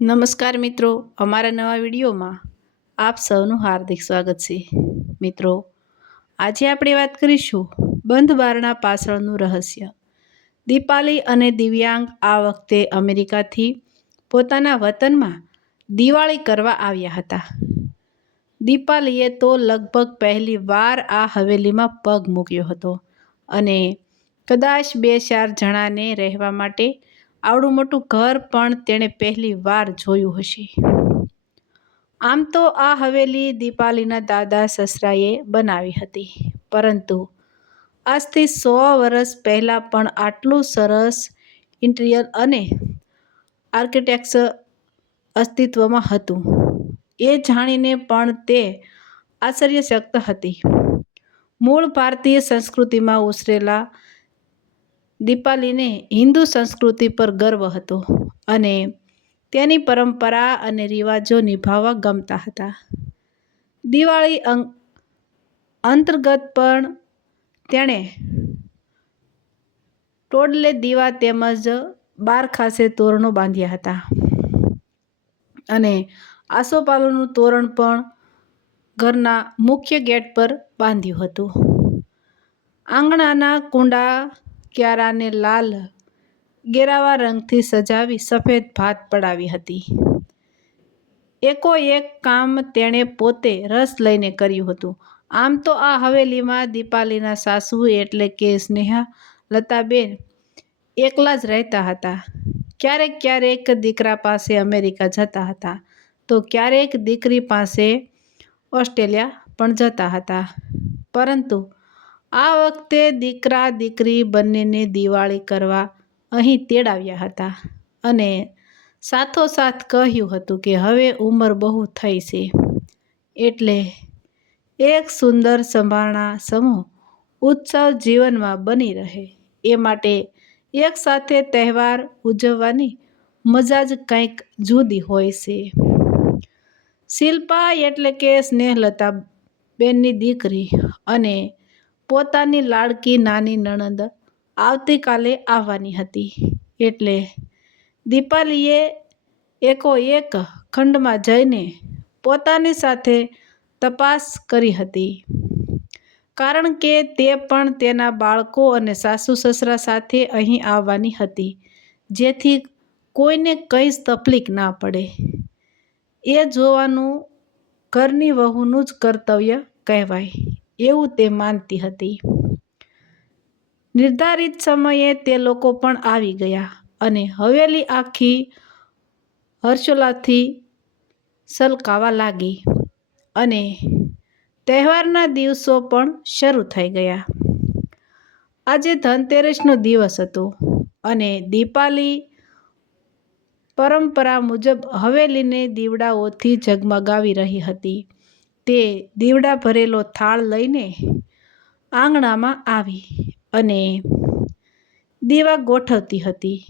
નમસ્કાર મિત્રો, અમારા નવા વિડીયોમાં આપ સૌનું હાર્દિક સ્વાગત છે. મિત્રો, આજે આપણે વાત કરીશું બંધ બારણા પાછળનું રહસ્ય. દીપાલી અને દિવ્યાંગ આ વખતે અમેરિકાથી પોતાના વતનમાં દિવાળી કરવા આવ્યા હતા. દીપાલીએ તો લગભગ પહેલી વાર આ હવેલીમાં પગ મૂક્યો હતો અને કદાચ બે ચાર જણાને રહેવા માટે આવડું મોટું ઘર પણ તેણે પહેલી વાર જોયું હશે. આમ તો આ હવેલી દીપાલીના દાદા સસરાએ બનાવી હતી. પરંતુ આજથી સો વર્ષ પહેલાં પણ આટલું સરસ ઇન્ટિરિયર અને આર્કિટેક્ચર અસ્તિત્વમાં હતું. એ જાણીને પણ તે આશ્ચર્યશક્ત હતી. મૂળ ભારતીય સંસ્કૃતિમાં ઉછરેલા દીપાલીને હિન્દુ સંસ્કૃતિ પર ગર્વ હતો અને તેની પરંપરા અને રિવાજો નિભાવવા ગમતા હતા. દિવાળી અંતર્ગત પણ તેણે ટોડલે દીવા તેમજ બાર ખાસે તોરણો બાંધ્યા હતા. અને આસોપાલવનું તોરણ પણ ઘરના મુખ્ય ગેટ પર બાંધ્યું હતું. આંગણાના કુંડા ક્યારાને લાલ ગેરાવા રંગથી સજાવી સફેદ ભાત પડાવી હતી. એકો એક કામ તેણે પોતે રસ લઈને કર્યું હતું. આમ તો આ હવેલીમાં દીપાલીના સાસુ એટલે કે સ્નેહા લતાબેન એકલા જ રહેતા હતા. ક્યારેક ક્યારેક દીકરા પાસે અમેરિકા જતા હતા. તો ક્યારેક દીકરી પાસે ઓસ્ટ્રેલિયા પણ જતા હતા. પરંતુ આ વખતે દીકરા, દીકરી બંનેને દિવાળી કરવા અહીં તેડાવ્યા હતા અને સાથોસાથ કહ્યું હતું કે હવે ઉંમર બહુ થઈ છે. એટલે એક સુંદર સંભારણા સમૂહ ઉત્સવ જીવનમાં બની રહે. એ માટે એકસાથે તહેવાર ઉજવવાની મજા જ કંઈક જુદી હોય છે. શિલ્પા એટલે કે સ્નેહલતા બેનની દીકરી અને પોતાની લાડકી નાની નણંદ આવતીકાલે આવવાની હતી. એટલે દીપાલીએ એકો એક ખંડમાં જઈને પોતાની સાથે તપાસ કરી હતી. કારણ કે તે પણ તેના બાળકો અને સાસુ સસરા સાથે અહીં આવવાની હતી, જેથી કોઈને કંઈ જ તકલીફ ના પડે. એ જોવાનું ઘરની વહુનું જ કર્તવ્ય કહેવાય. એવું તે માનતી હતી. નિર્ધારિત સમયે તે લોકો પણ આવી ગયા અને હવેલી આખી હર્ષોલાથી સલકાવા લાગી અને તહેવારના દિવસો પણ શરૂ થઈ ગયા. આજે ધનતેરસનો દિવસ હતો અને દીપાલી પરંપરા મુજબ હવેલીને દીવડાઓથી ઝગમગાવી રહી હતી. તે દીવડા ભરેલો થાળ લઈને આંગણામાં આવી અને દીવા ગોઠવતી હતી.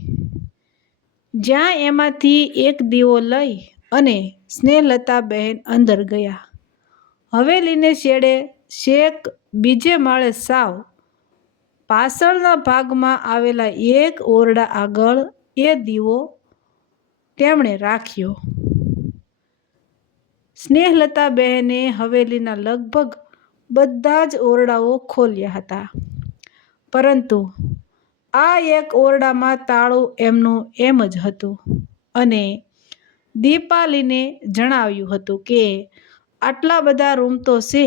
જ્યાં એમાંથી એક દીવો લઈ અને સ્નેહલતા બહેન અંદર ગયા. હવેલીને શેડે શેક બીજે માળે સાવ. પાછળના ભાગમાં આવેલા એક ઓરડા આગળ એ દીવો તેમણે રાખ્યો. સ્નેહલતાબહેને હવેલીના લગભગ બધા જ ઓરડાઓ ખોલ્યા હતા. પરંતુ આ એક ઓરડામાં તાળું એમનું એમ જ હતું અને દીપાલીને જણાવ્યું હતું કે, આટલા બધા રૂમ તો છે,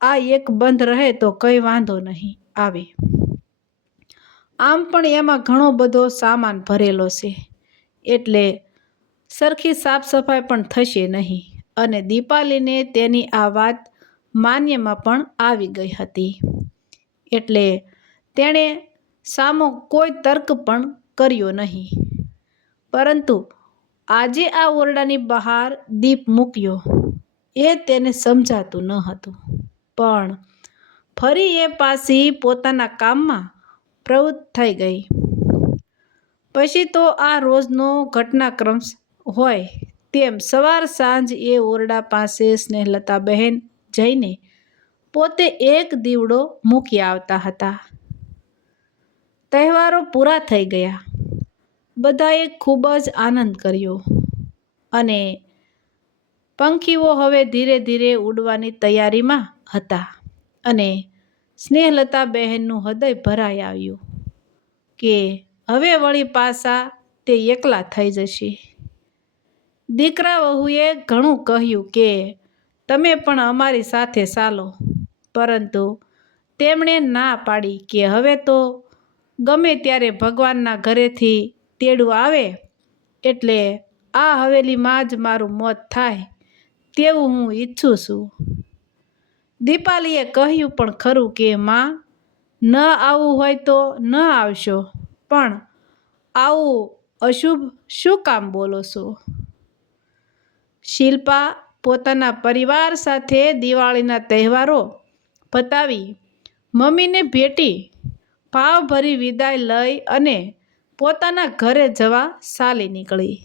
આ એક બંધ રહે તો કંઈ વાંધો નહીં, આવે. આમ પણ એમાં ઘણો બધો સામાન ભરેલો છે, એટલે સરખી સાફ સફાઈ પણ થશે નહીં. અને દીપાલીને તેની આ વાત માન્યમાં પણ આવી ગઈ હતી. એટલે તેણે સામો કોઈ તર્ક પણ કર્યો નહીં. પરંતુ આજે આ ઓરડાની બહાર દીપ મૂક્યો એ તેને સમજાતું ન હતું. પણ ફરી એ પાછી પોતાના કામમાં પ્રવૃત્ત થઈ ગઈ. પછી તો આ રોજનો ઘટનાક્રમ હોય તેમ સવાર સાંજ એ ઓરડા પાસે સ્નેહલતાબહેન જઈને પોતે એક દીવડો મૂકી આવતા હતા. તહેવારો પૂરા થઈ ગયા. બધાએ ખૂબ જ આનંદ કર્યો અને પંખીઓ હવે ધીરે ધીરે ઉડવાની તૈયારીમાં હતા અને સ્નેહલતા બહેનનું હૃદય ભરાઈ આવ્યું કે હવે વળી પાસા તે એકલા થઈ જશે. દીકરા વહુએ ઘણું કહ્યું કે, તમે પણ અમારી સાથે ચાલો. પરંતુ તેમણે ના પાડી કે, હવે તો ગમે ત્યારે ભગવાનના ઘરેથી તેડું આવે, એટલે આ હવેલીમાં જ મારું મોત થાય, તેવું હું ઈચ્છું છું. દીપાલીએ કહ્યું પણ ખરું કે, માં, ન આવવું હોય તો ન આવશો, પણ આવું અશુભ શું કામ બોલો છો? શિલ્પા પોતાના પરિવાર સાથે દિવાળીના તહેવારો પતાવી મમ્મીને ભેટી ભાવભરી વિદાય લઈ અને પોતાના ઘરે જવા ચાલી નીકળી.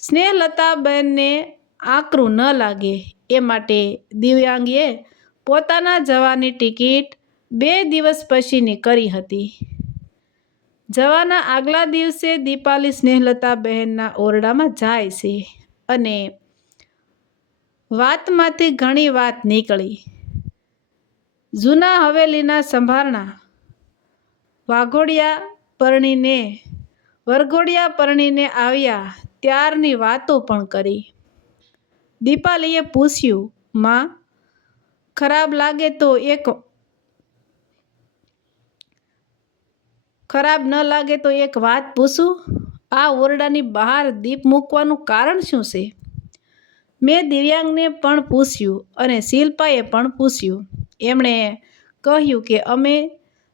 સ્નેહલતાબેનને આકરું ન લાગે એ માટે દિવ્યાંગીએ પોતાના જવાની ટિકિટ બે દિવસ પછીની કરી હતી. જવાના આગલા દિવસે દીપાલી સ્નેહલતા બહેનના ઓરડામાં જાય છે. અને વાતમાંથી ઘણી વાત નીકળી. જૂના હવેલીના સંભારણા, વાઘોડિયા પરણીને, વરઘોડિયા પરણીને આવ્યા ત્યારની વાતો પણ કરી. દીપાલીએ પૂછ્યું, માં, ખરાબ લાગે તો એક ખરાબ ન લાગે તો એક વાત પૂછું? આ ઓરડાની બહાર દીપ મૂકવાનું કારણ શું છે? મેં દિવ્યાંગને પણ પૂછ્યું અને શિલ્પાએ પણ પૂછ્યું. એમણે કહ્યું કે અમે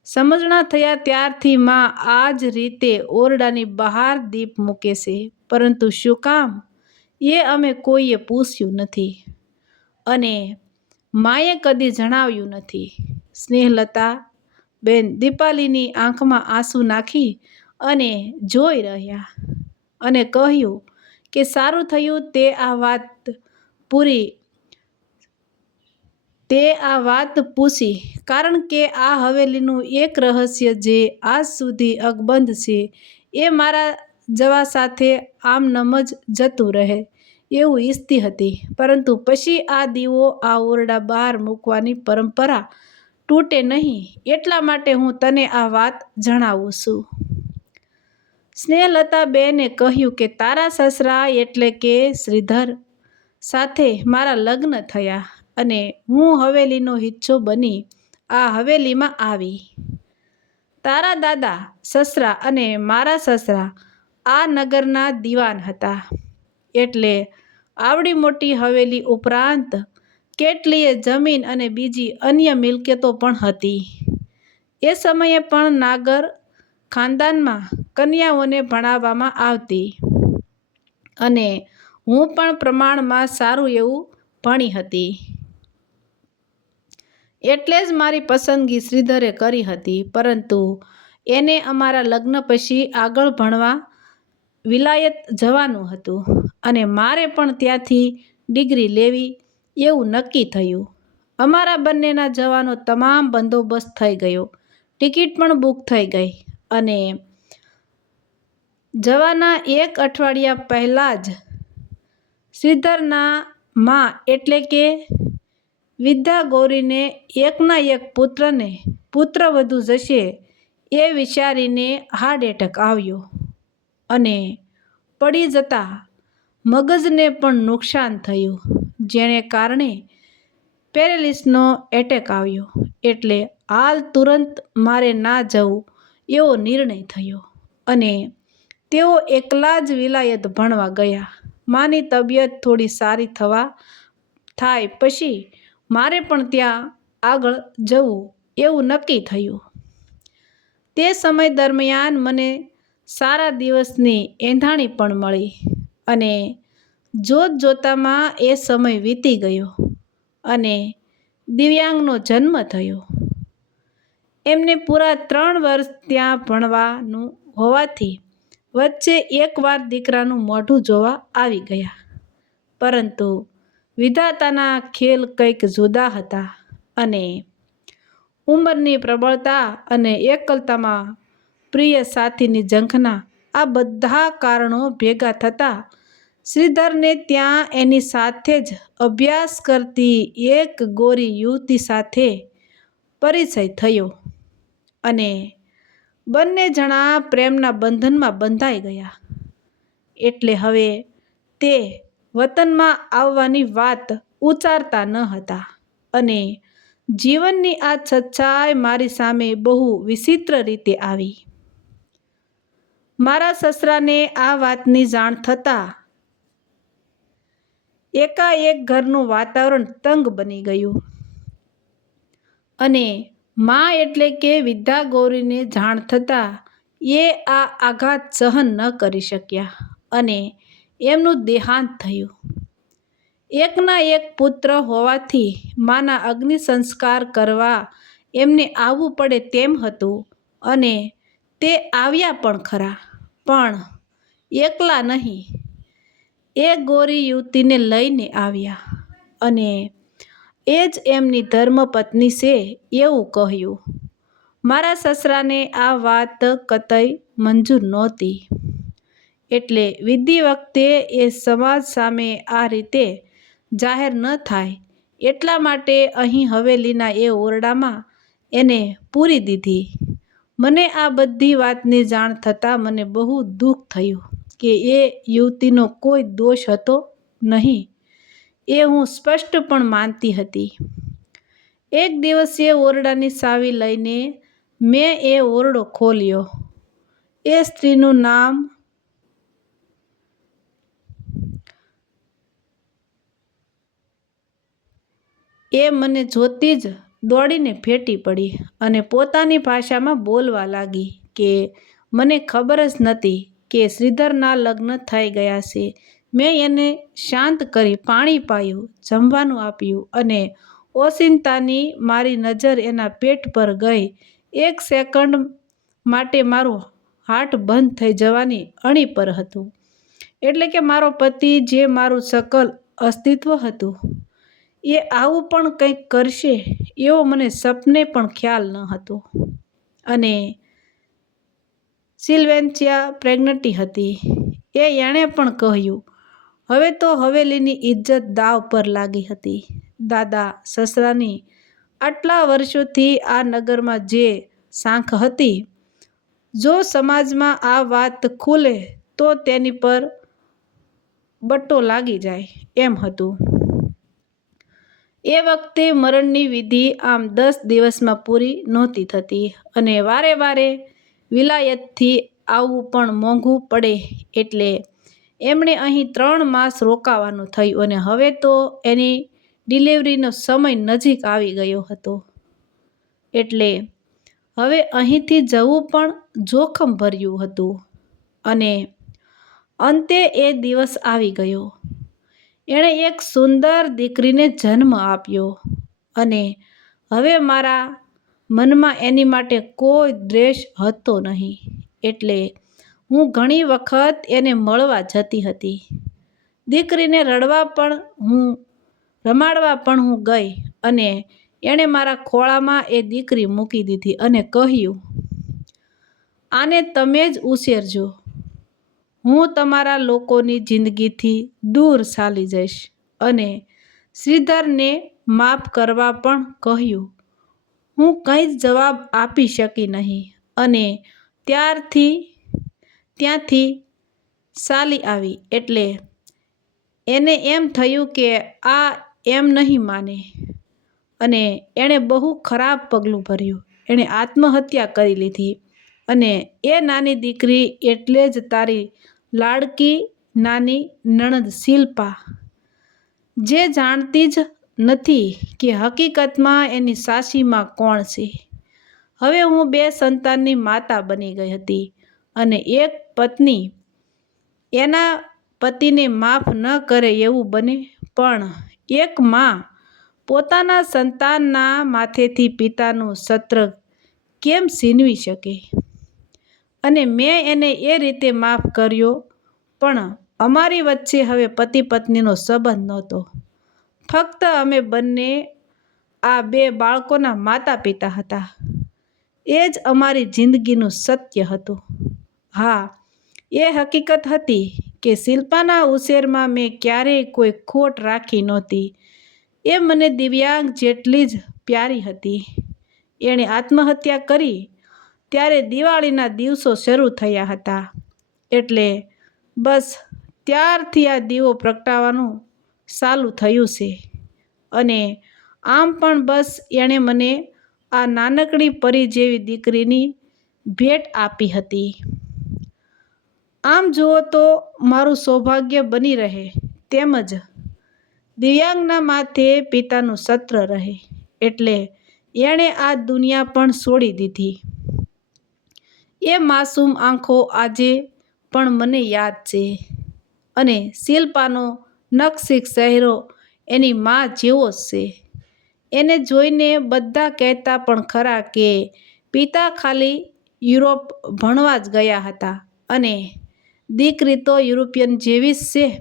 સમજણા થયા ત્યારથી માં આ જ રીતે ઓરડાની બહાર દીપ મૂકે છે, પરંતુ શું કામ? એ અમે કોઈએ પૂછ્યું નથી અને માએ કદી જણાવ્યું નથી. સ્નેહલતા, બેન દીપાલીની આંખમાં આંસુ નાખી અને જોઈ રહ્યા અને કહ્યું કે સારું થયું તે આ વાત પૂરી, તે આ વાત પૂછી. કારણ કે આ હવેલીનું એક રહસ્ય જે આજ સુધી અકબંધ છે, એ મારા જવા સાથે આમનમ જ જતું રહે એવું ઈચ્છતી હતી. પરંતુ પછી આ દીવો આ ઓરડા બહાર મૂકવાની પરંપરા તૂટે નહીં. એટલા માટે હું તને આ વાત જણાવું છું. સ્નેહલતાબેને કહ્યું કે, તારા સસરા એટલે કે શ્રીધર સાથે મારા લગ્ન થયા અને હું હવેલીનો હિચ્છો બની આ હવેલીમાં આવી. તારા દાદા, સસરા અને મારા સસરા આ નગરના દીવાન હતા. એટલે આવડી મોટી હવેલી ઉપરાંત કેટલીય જમીન અને બીજી અન્ય મિલકતો પણ હતી. એ સમયે પણ નાગર ખાનદાનમાં કન્યાઓને ભણાવવામાં આવતી. અને હું પણ પ્રમાણમાં સારું એવું ભણી હતી. એટલે જ મારી પસંદગી શ્રીધરે કરી હતી, પરંતુ એને અમારા લગ્ન પછી આગળ ભણવા વિલાયત જવાનું હતું અને મારે પણ ત્યાંથી ડિગ્રી લેવી એવું નક્કી થયું. અમારા બંનેના જવાનો તમામ બંદોબસ્ત થઈ ગયો. ટિકિટ પણ બુક થઈ ગઈ અને જવાના એક અઠવાડિયા પહેલાં જ શ્રીધરના માં એટલે કે વિદ્યા ગૌરીને એકના એક પુત્રને પુત્ર વધુ જશે એ વિચારીને હાર્ટ એટેક આવ્યો અને પડી જતાં મગજને પણ નુકસાન થયું, જેને કારણે પેરેલિસનો એટેક આવ્યો. એટલે હાલ તુરંત મારે ના જવું એવો નિર્ણય થયો અને તેઓ એકલા જ વિલાયત ભણવા ગયા. માની તબિયત થોડી સારી થવા થાય પછી મારે પણ ત્યાં આગળ જવું એવું નક્કી થયું. તે સમય દરમિયાન મને સારા દિવસની એંધાણી પણ મળી અને જોત જોતામાં એ સમય વીતી ગયો અને દિવ્યાંગનો જન્મ થયો. એમને પૂરા ત્રણ વર્ષ ત્યાં ભણવાનું હોવાથી વચ્ચે એકવાર દીકરાનું મોઢું જોવા આવી ગયા. પરંતુ વિધાતાના ખેલ કંઈક જુદા હતા અને ઉંમરની પ્રબળતા અને એકલતામાં પ્રિય સાથીની ઝંખના આ બધા કારણો ભેગા થતાં શ્રીધરને ત્યાં એની સાથે જ અભ્યાસ કરતી એક ગોરી યુવતી સાથે પરિચય થયો. અને બંને જણા પ્રેમના બંધનમાં બંધાઈ ગયા. એટલે હવે તે વતનમાં આવવાની વાત ઉચ્ચારતા ન હતા અને જીવનની આ સચ્ચાઈ મારી સામે બહુ વિચિત્ર રીતે આવી. મારા સસરાને આ વાતની જાણ થતાં એકાએક ઘરનું વાતાવરણ તંગ બની ગયું. અને મા એટલે કે વિદ્યા ગૌરીને જાણ થતાં એ આ આઘાત સહન ન કરી શક્યા અને એમનું દેહાંત થયું. એકના એક પુત્ર હોવાથી માના અગ્નિ સંસ્કાર કરવા એમને આવવું પડે તેમ હતું અને તે આવ્યા પણ ખરા, પણ એકલા નહીં. એ ગોરી યુવતીને લઈને આવ્યા અને એ જ એમની ધર્મપત્ની છે એવું કહ્યું. મારા સસરાને આ વાત કતઈ મંજૂર નહોતી. એટલે વિધિ વખતે એ સમાજ સામે આ રીતે જાહેર ન થાય. એટલા માટે અહીં હવેલીના એ ઓરડામાં એને પૂરી દીધી. મને આ બધી વાતની જાણ થતાં મને બહુ દુઃખ થયું કે એ યુવતીનો કોઈ દોષ હતો નહીં. એ હું સ્પષ્ટ પણ માનતી હતી. એક દિવસ એ ઓરડાની સાવી લઈને મેં એ ઓરડો ખોલ્યો. એ સ્ત્રીનું નામ એ મને જોતી જ દોડીને ફેટી પડી અને પોતાની ભાષામાં બોલવા લાગી કે મને ખબર જ નથી કે શ્રીધરના લગ્ન થઈ ગયા છે. મેં એને શાંત કરી પાણી પાયું, જમવાનું આપ્યું અને ઓચિંતાની મારી નજર એના પેટ પર ગઈ. એક સેકન્ડ માટે મારું હાર્ટ બંધ થઈ જવાની અણી પર હતું. એટલે કે મારો પતિ જે મારું સકલ અસ્તિત્વ હતું, એ આવું પણ કંઈક કરશે એવો મને સપને પણ ખ્યાલ ન હતો. અને સિલ્વેન્સિયા પ્રેગ્નન્ટી હતી. એ એણે પણ કહ્યું હવે તો હવેલીની ઇજ્જત દાવ પર લાગી હતી. દાદા સસરાની આટલા વર્ષોથી આ નગરમાં જે સાંખ હતી, જો સમાજમાં આ વાત ખુલે તો તેની પર બટ્ટો લાગી જાય એમ હતું. એ વખતે મરણની વિધિ આમ દસ દિવસમાં પૂરી નહોતી થતી અને વારે વારે વિલાયતથી આવવું પણ મોંઘું પડે એટલે એમણે અહીં ત્રણ માસ રોકાવાનું થયું અને હવે તો એની ડિલિવરીનો સમય નજીક આવી ગયો હતો. એટલે હવે અહીંથી જવું પણ જોખમભર્યું હતું અને અંતે એ દિવસ આવી ગયો. એણે એક સુંદર દીકરીને જન્મ આપ્યો અને હવે મારા મનમાં એની માટે કોઈ દ્વેષ હતો નહીં. એટલે હું ઘણી વખત એને મળવા જતી હતી. દીકરીને રડવા પણ હું, રમાડવા પણ હું ગઈ અને એણે મારા ખોળામાં એ દીકરી મૂકી દીધી અને કહ્યું, આને તમે જ ઉછેરજો. હું તમારા લોકોની જિંદગીથી દૂર ચાલી જઈશ. અને શ્રીધરને માફ કરવા પણ કહ્યું, હું કંઈ જ જવાબ આપી શકી નહીં. અને ત્યારથી ત્યાંથી ચાલી આવી એટલે એને એમ થયું કે આ એમ નહીં માને. અને એણે બહુ ખરાબ પગલું ભર્યું. એણે આત્મહત્યા કરી લીધી. અને એ નાની દીકરી એટલે જ તારી લાડકી નાની નણદ શિલ્પા. જે જાણતી જ નથી કે હકીકતમાં એની સાસીમાં કોણ છે. હવે હું બે સંતાનની માતા બની ગઈ હતી. અને એક પત્ની એના પતિને માફ ન કરે એવું બને. પણ એક માં પોતાના સંતાનના માથેથી પિતાનું સત્ર કેમ છીનવી શકે? અને મેં એને એ રીતે માફ કર્યો, પણ અમારી વચ્ચે હવે પતિ પત્નીનો સંબંધ નહોતો. ફક્ત અમે બંને આ બે બાળકોના માતા પિતા હતા. એ જ અમારી જિંદગીનું સત્ય હતું. હા, એ હકીકત હતી કે શિલ્પાના ઉછેરમાં મેં ક્યારેય કોઈ ખોટ રાખી નહોતી. એ મને દિવ્યાંગ જેટલી જ પ્યારી હતી. એણે આત્મહત્યા કરી ત્યારે દિવાળીના દિવસો શરૂ થયા હતા. એટલે બસ ત્યારથી આ દીવો પ્રગટાવવાનું ચાલુ થયું છે. અને આમ પણ બસ એણે મને આ નાનકડી પરી જેવી દીકરીની ભેટ આપી હતી. આમ જુઓ તો મારું સૌભાગ્ય બની રહે. તેમજ દિવ્યાંગના માથે પિતાનું સત્ર રહે. એટલે એણે આ દુનિયા પણ છોડી દીધી. એ માસૂમ આંખો આજે પણ મને યાદ છે. અને શિલ્પાનો નકશિક ચહેરો એની મા જેવો જ છે. એને જોઈને બધા કહેતા પણ ખરા કે પિતા ખાલી યુરોપ ભણવા જ ગયા હતા. અને દીકરી તો યુરોપિયન જેવી જ છે.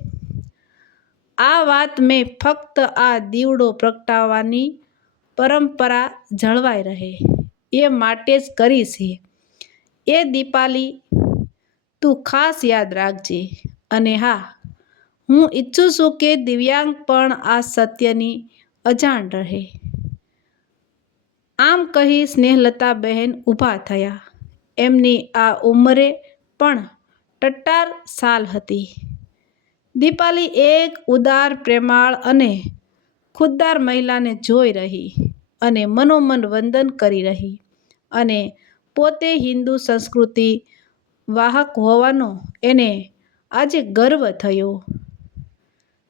આ વાત મેં ફક્ત આ દીવડો પ્રગટાવવાની પરંપરા જળવાઈ રહે. એ માટે જ કરી છે. એ દીપાલી, તું ખાસ યાદ રાખજે. અને હા, હું ઈચ્છું છું કે દિવ્યાંગ પણ આ સત્યની અજાણ રહે. આમ કહી સ્નેહલતા બહેન ઊભા થયા. એમની આ ઉંમરે પણ ટટ્ટાર સાલ હતી. દીપાલી એક ઉદાર, પ્રેમાળ અને ખુદદાર મહિલાને જોઈ રહી અને મનોમન વંદન કરી રહી અને પોતે હિન્દુ સંસ્કૃતિ વાહક હોવાનો એને આજે ગર્વ થયો.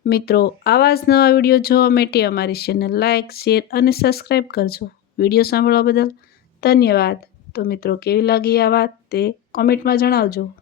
મિત્રો, આવા જ નવા વીડિયો જોવા માટે અમારી ચેનલ લાઇક શેર અને સબસ્ક્રાઈબ કરજો. વીડિયો સાંભળવા બદલ ધન્યવાદ. તો મિત્રો, કેવી લાગી આ વાત તે કોમેન્ટમાં જણાવજો.